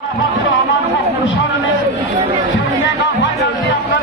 আমার সামনে ফাইনাল দিয়ে আপনার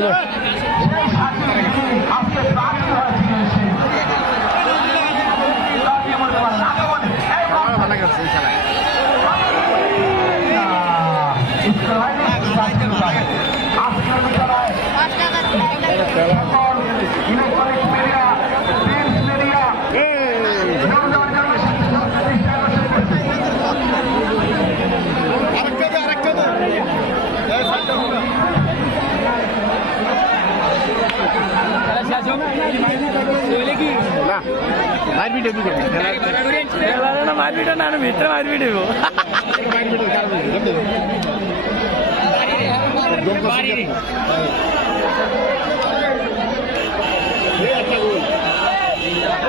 further. తెలంగాణ మార్పిట నాన్న మిత్రం మార్పిట Yeah,